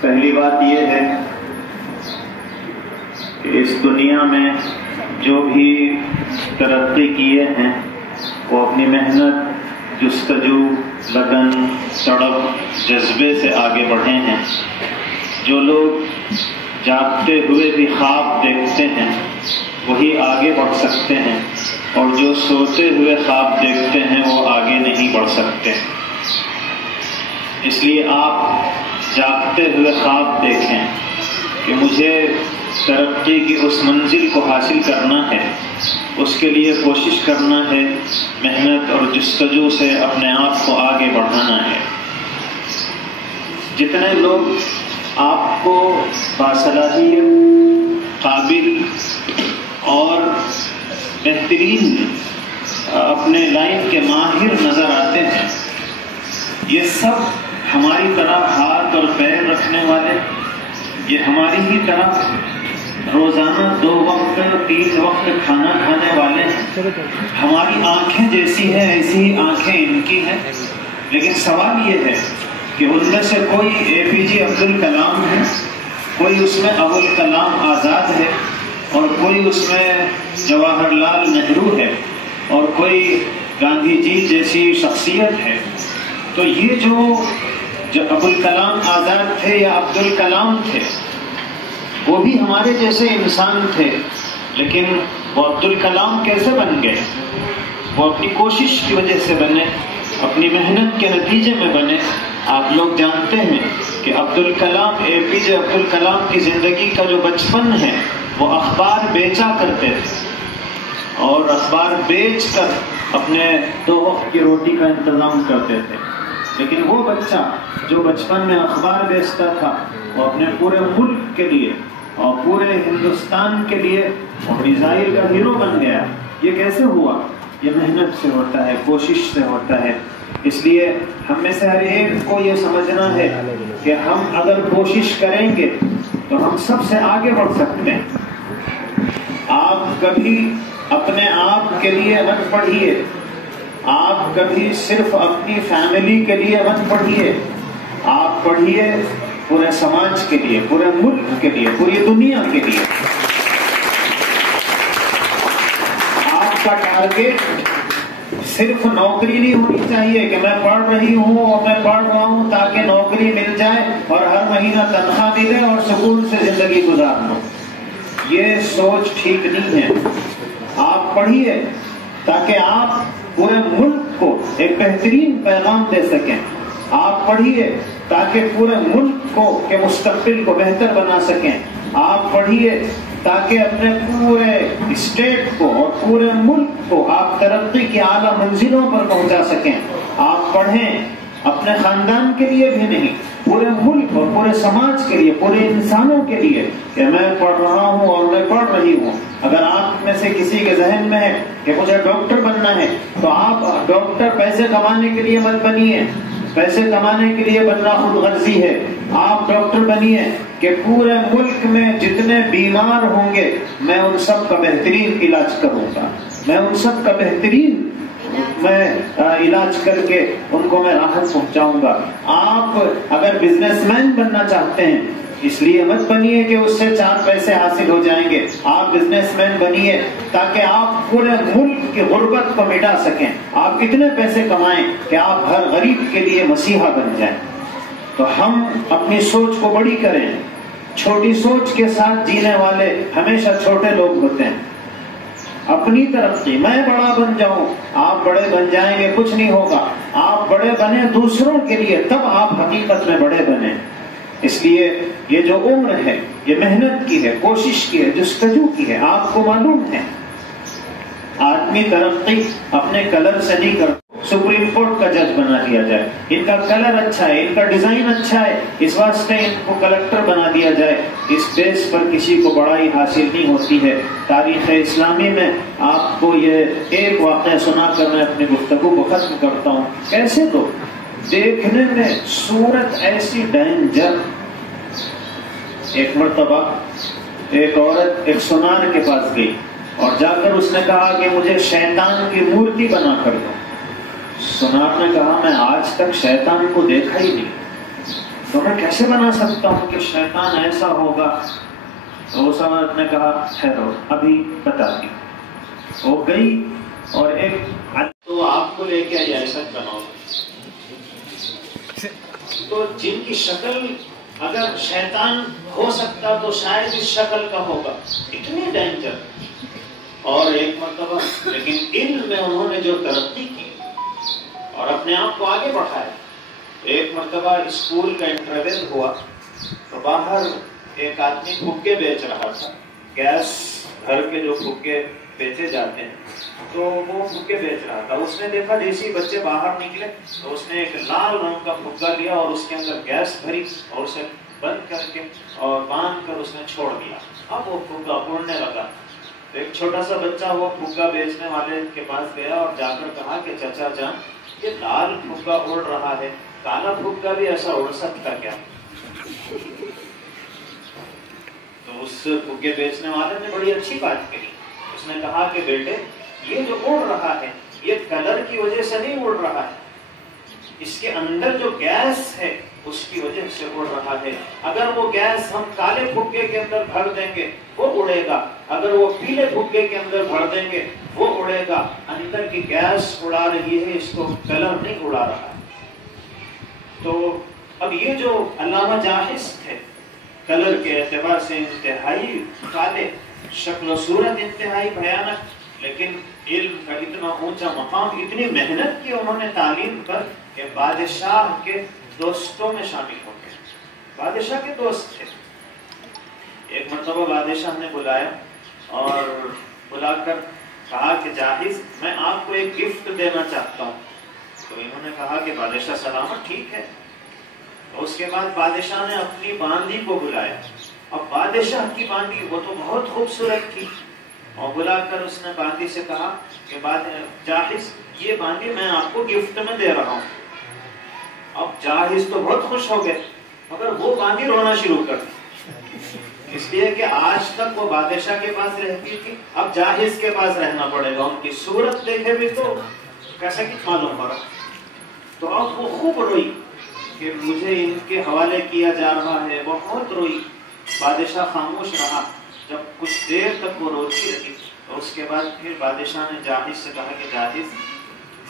پہلی بات یہ ہے کہ اس دنیا میں جو بھی ترقی کیے ہیں وہ اپنی محنت، جستجو، لگن، تڑپ، جذبے سے آگے بڑھے ہیں۔ جو لوگ جاگتے ہوئے بھی خواب دیکھتے ہیں وہی آگے بڑھ سکتے ہیں، اور جو سوتے ہوئے خواب دیکھتے ہیں وہ آگے نہیں بڑھ سکتے۔ اس لیے آپ جاگتے ہوئے خواب دیکھیں کہ مجھے ترقی کی اس منزل کو حاصل کرنا ہے، اس کے لیے کوشش کرنا ہے، محنت اور جستجو سے اپنے آپ کو آگے بڑھانا ہے۔ جتنے لوگ آپ کو باصلاحیت، قابل اور بہترین اپنے لائن کے ماہر نظر آتے ہیں، یہ سب ہماری طرح ہاتھ اور پیر رکھنے والے، یہ ہماری ہی طرح روزانہ 2 وقت 3 وقت کھانا کھانے والے ہیں۔ ہماری آنکھیں جیسی ہیں ایسی ہی آنکھیں ان کی ہیں، لیکن سوال یہ ہے کہ ان میں سے کوئی APJ عبد الکلام ہے، کوئی اس میں ابوالکلام آزاد ہے، اور کوئی اس میں جواہر لال نہرو ہے، اور کوئی گاندھی جی جیسی شخصیت ہے۔ تو یہ جو ابوالکلام آزاد تھے یا عبد الکلام تھے، وہ بھی ہمارے جیسے انسان تھے، لیکن وہ عبد الکلام کیسے بن گئے؟ وہ اپنی کوشش کی وجہ سے بنے، اپنی محنت کے نتیجے میں بنے۔ آپ لوگ جانتے ہیں کہ عبد الکلام، APJ عبد الکلام کی زندگی کا جو بچپن ہے وہ اخبار بیچا کرتے تھے، اور اخبار بیچ کر اپنے 2 وقت کی روٹی کا انتظام کرتے تھے۔ لیکن وہ بچہ جو بچپن میں اخبار بیچتا تھا وہ اپنے پورے ملک کے لیے اور پورے ہندوستان کے لیے میزائل کا ہیرو بن گیا۔ یہ کیسے ہوا؟ یہ محنت سے ہوتا ہے، کوشش سے ہوتا ہے۔ اس لیے ہم میں سے ہر ایک کو یہ سمجھنا ہے کہ ہم اگر کوشش کریں گے تو ہم سب سے آگے بڑھ سکتے ہیں۔ آپ کبھی اپنے آپ کے لیے مت پڑھیے، آپ کبھی صرف اپنی فیملی کے لیے مت پڑھیے، آپ پڑھیے پورے سماج کے لیے، پورے ملک کے لیے، پوری دنیا کے لیے۔ آپ کا ٹارگیٹ صرف نوکری نہیں ہونی چاہیے کہ میں پڑھ رہی ہوں اور میں پڑھ رہا ہوں تاکہ نوکری مل جائے اور ہر مہینہ تنخواہ ملے اور سکون سے زندگی گزار لوں۔ یہ سوچ ٹھیک نہیں ہے۔ آپ پڑھیے تاکہ آپ پورے ملک کو ایک بہترین پیغام دے سکیں۔ آپ پڑھیے تاکہ پورے ملک کو کے مستقبل کو بہتر بنا سکیں۔ آپ پڑھیے تاکہ اپنے پورے اسٹیٹ کو اور پورے ملک کو آپ ترقی کی اعلیٰ منزلوں پر پہنچا سکیں۔ آپ پڑھیں اپنے خاندان کے لیے بھی نہیں، پورے ملک اور پورے سماج کے لیے، پورے انسانوں کے لیے کہ میں پڑھ رہا ہوں اور میں پڑھ رہی ہوں۔ اگر آپ میں سے کسی کے ذہن میں ہے کہ مجھے ڈاکٹر بننا ہے تو آپ ڈاکٹر پیسے کمانے کے لیے مت بنیے، پیسے کمانے کے لیے بننا خود غرضی ہے۔ آپ ڈاکٹر بنیے کہ پورے ملک میں جتنے بیمار ہوں گے میں ان سب کا بہترین علاج کروں گا، میں ان سب کا بہترین علاج کر کے ان کو میں راحت پہنچاؤں گا۔ آپ اگر بزنس مین بننا چاہتے ہیں اس لیے مت بنیے کہ اس سے 4 پیسے حاصل ہو جائیں گے، آپ بزنس مین بنیے تاکہ آپ پورے ملک کی غربت کو مٹا سکیں۔ آپ اتنے پیسے کمائیں کہ آپ ہر غریب کے لیے مسیحا بن جائیں۔ تو ہم اپنی سوچ کو بڑی کریں۔ چھوٹی سوچ کے ساتھ جینے والے ہمیشہ چھوٹے لوگ ہوتے ہیں۔ اپنی ترقی، میں بڑا بن جاؤں، آپ بڑے بن جائیں گے کچھ نہیں ہوگا۔ آپ بڑے بنے دوسروں کے لیے، تب آپ حقیقت میں بڑے بنے۔ اس لیے یہ جو عمر ہے یہ محنت کی ہے، کوشش کی ہے، جستجو کی ہے۔ آپ کو معلوم ہے آدمی ترقی اپنے کلر سے نہیں کرتا۔ سپریم کورٹ کا جج بنا دیا جائے، ان کا کلر اچھا ہے، ان کا ڈیزائن اچھا ہے، اس واسطے ان کو کلکٹر بنا دیا جائے، اس بیس پر کسی کو بڑائی حاصل نہیں ہوتی ہے۔ تاریخ اسلامی میں آپ کو یہ ایک واقعہ سنا کر میں اپنی گفتگو کو ختم کرتا ہوں۔ کیسے تو دیکھنے میں صورت ایسی ڈینجر، ایک مرتبہ ایک عورت ایک سونار کے پاس گئی اور جا کر اس نے کہا کہ مجھے شیطان کی مورتی بنا کر دو۔ سونار نے کہا میں آج تک شیطان کو دیکھا ہی نہیں۔ تو میں کیسے بنا سکتا ہوں کہ شیطان ایسا ہوگا؟ تو اس عورت نے کہا ٹھہرو ابھی بتاتی. وہ گئی اور ایک تو آپ کو لے کے آئی ایسا بناؤ. تو جن کی شکل اگر شیطان ہو سکتا تو شاید اس شکل کا ہوگا. اتنی ڈینجر. اور ایک مرتبہ لیکن علم میں انہوں نے جو ترقی کی اور اپنے آپ کو آگے بڑھایا. ایک مرتبہ اسکول کا انٹرویو ہوا تو باہر ایک آدمی پھگے بیچ رہا تھا. گیس گھر کے جو پھگے بیچے جاتے ہیں تو وہ پھگے بیچ رہا تھا. اس نے دیکھا جیسے بچے باہر نکلے تو اس نے ایک لال رنگ کا پھگا لیا اور اس کے اندر گیس بھری اور اسے بند کر کے اور باندھ کر اس نے چھوڑ دیا. اب وہ پھگا اڑنے لگا. تو ایک چھوٹا سا بچہ وہ پھگا بیچنے والے کے پاس گیا اور جا کر کہا کہ چچا جان یہ لال پھگا اڑ رہا ہے, کالا پھگا بھی ایسا اڑ سکتا کیا؟ تو اس پھگے بیچنے والے نے بڑی اچھی بات کہی. اس نے کہا کہ بیٹے یہ جو اڑ رہا ہے یہ کلر کی وجہ سے نہیں اڑ رہا ہے, اس کے اندر جو گیس ہے اس کی وجہ سے اڑ رہا ہے. اگر وہ گیس ہم کالے پھگے کے اندر بھر دیں گے وہ اڑے گا, اگر وہ پیلے پھگے کے اندر بھر دیں گے وہ اڑے گا. اندر کی گیس اڑا رہی ہے, اس کو کلر نہیں اڑا رہا ہے. تو اب یہ جو علامہ جاحظ تھے کلر کے اعتبار سے انتہائی کالے, شکل و صورت انتہائی بھیانک, لیکن علم کا اتنا اونچا مقام, اتنی محنت کی انہوں نے تعلیم پر کہ بادشاہ کے دوستوں میں شامل ہو گئے. بادشاہ کے دوست تھے. ایک مرتبہ بادشاہ نے بلایا اور بلا کر کہا کہ جاحظ میں آپ کو ایک گفٹ دینا چاہتا ہوں. تو انہوں نے کہا کہ بادشاہ سلامت, ٹھیک ہے. تو اس کے بعد بادشاہ نے اپنی باندی کو بلایا. اب بادشاہ کی باندی وہ تو بہت خوبصورت تھی, اور بلا کر اس نے باندی سے کہا کہ جاحظ یہ باندی میں آپ کو گفٹ میں دے رہا ہوں. اب جاحظ تو بہت خوش ہو گئے مگر وہ باندی رونا شروع کر دی, اس لیے کہ آج تک وہ بادشاہ کے پاس رہتی تھی, اب جاحظ کے پاس رہنا پڑے گا. ان کی صورت دیکھے بھی تو کیسا کہ معلوم پڑا. تو اب وہ خوب روئی کہ مجھے ان کے حوالے کیا جا رہا ہے. وہ بہت روئی. بادشاہ خاموش رہا. جب کچھ دیر تک وہ روتی رہی اور اس کے بعد پھر بادشاہ نے جاحظ سے کہا کہ جاحظ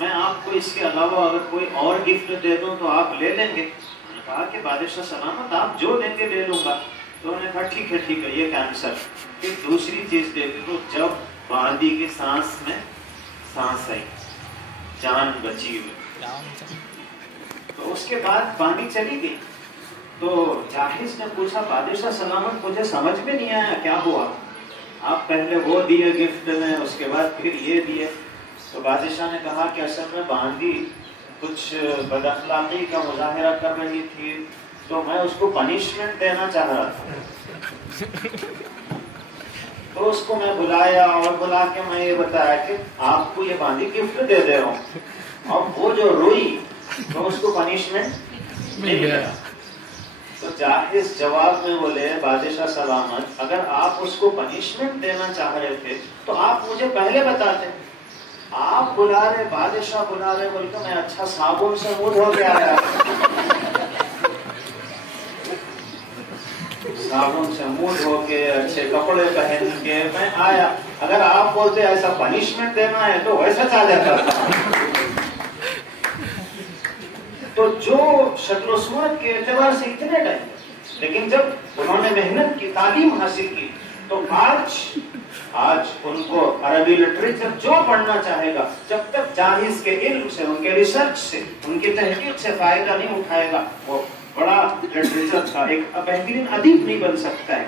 میں آپ کو اس کے علاوہ اگر کوئی اور گفٹ دے دوں تو آپ لے لیں گے؟ انہوں نے کہا کہ بادشاہ سلامت آپ جو دیں گے لے لوں گا. تو انہوں نے کہا ٹھیک ہے یہ کینسل. پھر دوسری چیز دے دی. تو جب باندی کی سانس میں سانس آئی, جان بچی ہوئی, تو اس کے بعد باندی چلی گئی. تو جاحظ نے پوچھا بادشاہ سلامت مجھے سمجھ میں نہیں آیا کیا ہوا, آپ پہلے وہ دیے گفٹ میں اس کے بعد پھر یہ دیے. تو بادشاہ نے کہا کہ اصل میں باندی کچھ بد اخلاقی کا مظاہرہ کر رہی تھی تو میں اس کو پنشمنٹ دینا چاہ رہا تھا. تو اس کو میں بلایا اور بلا کے میں یہ بتایا کہ آپ کو یہ باندی گفٹ دے دے رہا ہوں. اب وہ جو روئی تو اس کو پنشمنٹ مل گیا. تو جاحظ جواب میں بولے بادشاہ سلامت اگر آپ اس کو پنشمنٹ دینا چاہ رہے تھے تو آپ مجھے پہلے بتاتے. آپ بلا رہے, بادشاہ بلا رہے بول کے میں اچھا صابن سے منہ دھو کے آیا, صابن سے منہ دھو کے اچھے کپڑے پہن کے میں آیا. اگر آپ بولتے ایسا پنشمنٹ دینا ہے تو ویسا چاہ جاتا. تو جو شکل و صورت کے اعتبار سے اتنے ٹائم, لیکن جب انہوں نے محنت کی, تعلیم حاصل کی, تو آج ان کو عربی لٹریچر جو پڑھنا چاہے گا جب تک جاحظ کے علم سے, ان کے ریسرچ سے, ان کی تحقیق سے فائدہ نہیں اٹھائے گا وہ بڑا لٹریچر کا ایک بہترین ادیب نہیں بن سکتا ہے.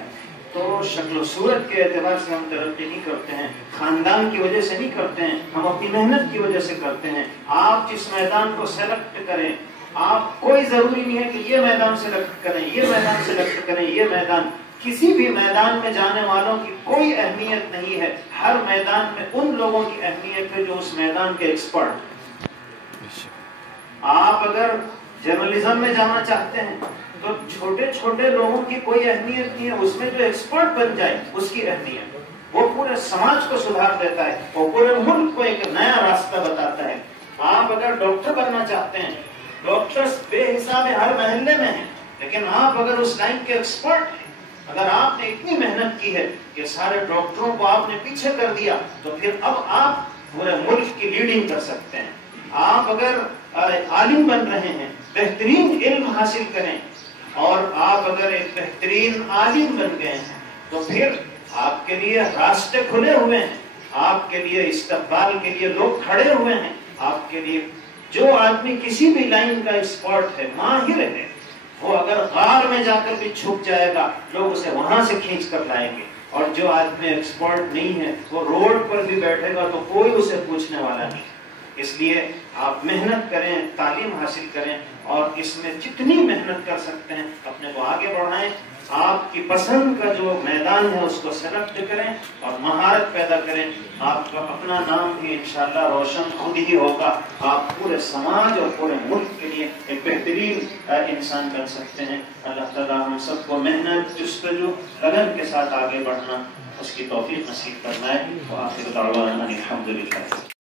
تو شکل و صورت کے اعتبار سے ہم ترقی نہیں کرتے ہیں, خاندان کی وجہ سے نہیں کرتے ہیں, ہم اپنی محنت کی وجہ سے کرتے ہیں. آپ جس میدان کو سلیکٹ کریں, آپ کوئی ضروری نہیں ہے کہ یہ میدان سلیکٹ کریں, یہ میدان سلیکٹ کریں, یہ میدان. کسی بھی میدان میں جانے والوں کی کوئی اہمیت نہیں ہے. ہر میدان میں ان لوگوں کی اہمیت ہے جو اس میدان کے ایکسپرٹ. آپ اگر جرنلزم میں جانا چاہتے ہیں تو چھوٹے چھوٹے لوگوں کی کوئی اہمیت نہیں ہے, اس میں جو ایکسپرٹ بن جائے اس کی اہمیت. وہ پورے سماج کو سدھار دیتا ہے, وہ پورے ملک کو ایک نیا راستہ بتاتا ہے. آپ اگر ڈاکٹر بننا چاہتے ہیں, ڈاکٹرز بے حساب ہر محلے میں ہیں, لیکن آپ اگر اس لائن کے ایکسپرٹ ہیں، اگر آپ نے اتنی محنت کی ہے کہ سارے ڈاکٹروں کو آپ نے پیچھے کر دیا، تو پھر اب آپ پورے ملک کی لیڈنگ کر سکتے ہیں۔ آپ اگر عالم بن رہے ہیں، بہترین علم حاصل کریں، اور آپ اگر ایک بہترین عالم بن گئے ہیں، تو پھر آپ کے لیے راستے کھلے ہوئے ہیں، آپ کے لیے استقبال کے لیے لوگ کھڑے ہوئے ہیں، آپ کے لیے جو آدمی کسی بھی لائن کا ایکسپرٹ ہے، ماہر ہے، وہ اگر غار میں جا کر بھی چھپ جائے گا، لوگ اسے وہاں سے کھینچ کر لائیں گے، اور جو آدمی ایکسپرٹ نہیں ہے وہ روڈ پر بھی بیٹھے گا تو کوئی اسے پوچھنے والا نہیں۔ اس لیے آپ محنت کریں، تعلیم حاصل کریں، اور اس میں جتنی محنت کر سکتے ہیں اپنے کو آگے بڑھائیں۔ آپ کی پسند کا جو میدان ہے اس کو سلیکٹ کریں اور مہارت پیدا کریں، آپ کا اپنا نام بھی انشاءاللہ روشن خود ہی ہوگا، آپ پورے سماج اور پورے ملک کے لیے ایک بہترین انسان بن سکتے ہیں۔ اللہ تعالیٰ ہم سب کو محنت، جستجو، لگن کے ساتھ آگے بڑھنا اس کی توفیق نصیب فرمائے۔ وآخر دعوانا الحمدللہ۔